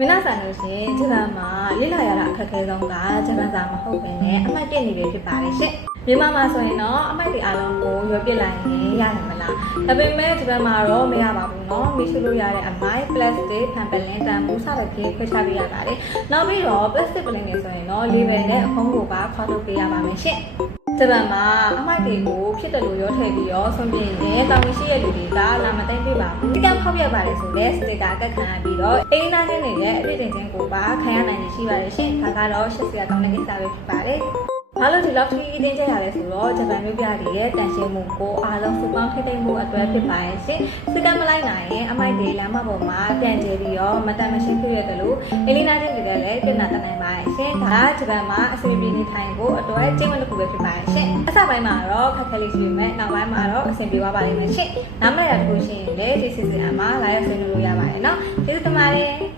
မင်းသားဆိုင်လို့ရှင်ဂျပန်မှာလေ့လာရတာအခက်အခဲဆုံးကဂျပန်စာမဟုတ်ဘဲနဲ့အမှတ်1နေပဲဖြစ်ပါတယ်ရှင်မြန်မာမှာဆိုရင်တော့အမှတ်တွေအားလုံးကိုရွေးပြလိုက်ရင်ရနိုင်မလားဒါပေမဲ့ဂျပန်မှာတော့မရပါဘူးเนาะမိရှိလို့ရတဲ့အမိုက် plastic ဖန်ပလင်းတန်ဘူးစသဖြင့်ခွဲခြားပေးရပါတယ်နောက်ပြီးတော့ plastic ပလင်းတွေဆိုရင်တော့ label နဲ့အဖုံးကိုပါခွာထုတ်ပေးရပါမယ်ရှင်ဂျပန်မှာအမိုက်တွေကိုဖြစ်တယ်လို့ရောထည့်ပြီးတော့ဆုံးပြင်းနဲ့တောင်ဝင်ရှိရဲ့လူတွေကလာမသိမ့်ပြပါဘူးဒီကဖောက်ရပါတယ်ဆိုတော့စတစ်ကာကတ်ခံရပြီးတော့အိမ်သားချင်းတွေရဲ့အပြည့်တင်ချင်းကိုပါခံရနိုင်ရှိပါတယ်ရှင်ဒါကတော့ရှစ်စရာကောင်းတဲ့ကိစ္စပဲဖြစ်ပါတယ်ဘာလို့ဒီလောက်ထိအတင်းကျပ်ရလဲဆိုတော့ဂျပန်မြို့ပြတွေရဲ့တန်ရှင်းမှုကိုအားလုံးစုပေါင်းထိထိမှုအတွက်ဖြစ်ပါရဲ့ရှင်စစ်ကမ်းမလိုက်နိုင်ရင်အမိုက်တွေလမ်းမပေါ်မှာပြန်ကျဲပြီးတော့မတန်မရှင်းဖြစ်ရတယ်လို့အလီနာချင်းတွေကလည်းပြင်နာတနိုင်ပါရဲ့ရှင်ဒါကဂျပန်မှာအစီအပြေနေထိုင်ဖို့အတွက်ကျင်းဝတ်တစ်ခုပဲဖြစ်ပါရဲ့ရှင်အစပိုင်းမှာတော့ခက်ခဲလေးရှိပေမဲ့နောက်ပိုင်းမှာတော့အဆင်ပြေသွားပါလိမ့်မယ်ရှင်နားမရတဲ့ခုရှိရင်လည်းဒီစီစဉ်အမှာလာရောက်ဆွေးနွေးလို့ရပါတယ်နော်ကျေးဇူးတင်ပါတယ်